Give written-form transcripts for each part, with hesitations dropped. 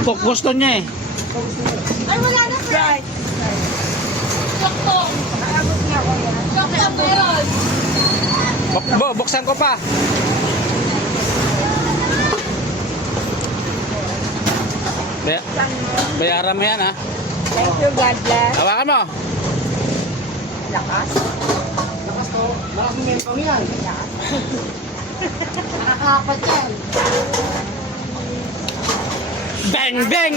Gusto niya eh. Ay, wala na, friend. Choktong. Naabot niya ko yan. Choktong meron. Buksan ko pa. Bayaran mo yan ha. Thank you, God bless. Hawakan mo. Lakas. Lakas to. Lakas ng mentong yan. Nakakapat yan. Bang bang.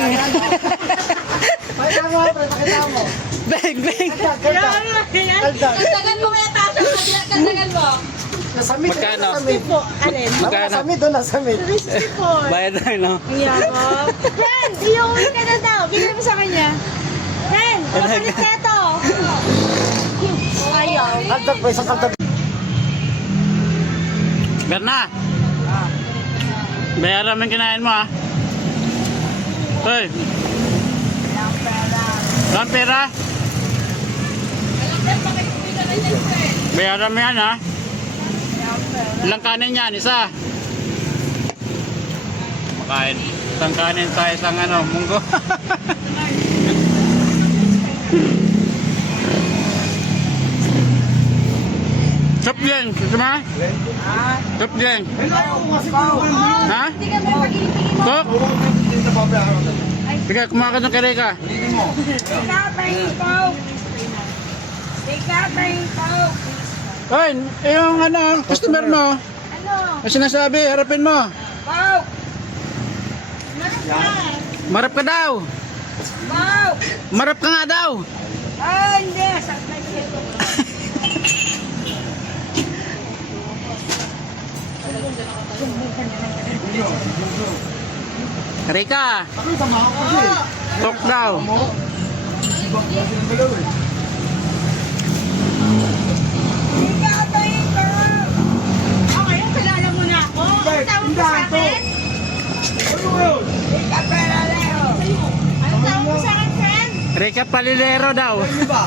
Pakita mo, pre. Pakita mo. Bang bang. Kaldag. Kandagan mo kaya Tasha. Kandagan mo. Nasamid. Magkano? Nasamid. Alin? Magkano? Nasamid doon, nasamid. 64. Bayad na no. Ang yakap. Friend, iuwi ka na daw. Bigyan mo sa kanya. Friend, kapalit na ito. Ayaw. Kaldag pa, isang kaldag. Berna. Bayaran mo yung kinain mo ha. Hoy. Walang pera. Bayaran mo yan ha. Ilang kanin yan? Isa. Makain. Isang kanin sa isang munggo. Chop yan. Gusto mo? Chop yan. Ha? Hindi ka may pag-ibigin mo. Kok? Sige, kumakas ng kareka. Hoy, yung customer mo. Ano? Ang sinasabi, harapin mo. Wow! Nasa? Marap ka daw. Wow! Marap ka nga daw. Ah, hindi. Sakay dito. Kareka, Ako yung sama ako kasi. talk daw. Okay, kilala mo na ako. Ang tawag mo sa akin? Ano tawag mo sa akin, friend? Reka Palilero daw. Ano ba?